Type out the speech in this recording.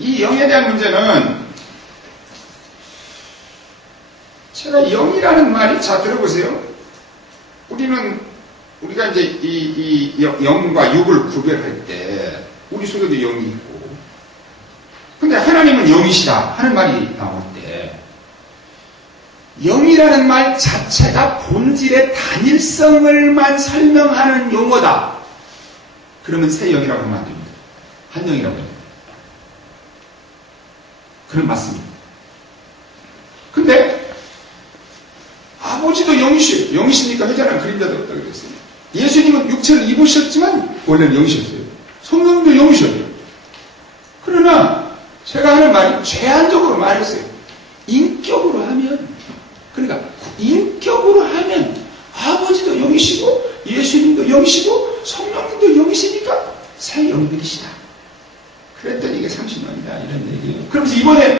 이 영에 대한 문제는 제가 영이라는 말이 자 들어보세요. 우리는 우리가 이제 이, 이 영과 육을 구별할 때 우리 속에도 영이 있고 근데 하나님은 영이시다 하는 말이 나올 때 영이라는 말 자체가 본질의 단일성을만 설명하는 용어다. 그러면 새 영이라고 하면 안 됩니다. 한 영이라고 합니다. 그건 맞습니다. 근데 아버지도 영이시요 영이시니까 회자랑 그림자도 없다 그랬어요. 예수님은 육체를 입으셨지만 원래는 영이셨어요. 성령님도 영이셨죠. 그러나 제가 하는 말이 제한적으로 말했어요. 인격으로 하면 그러니까 인격으로 하면 아버지도 영이시고 예수님도 영이시고 성령님도 영이시니까 새 영들이시다. 그랬더니 이게 30년이다 이런 얘기예요. 그러면서 이번에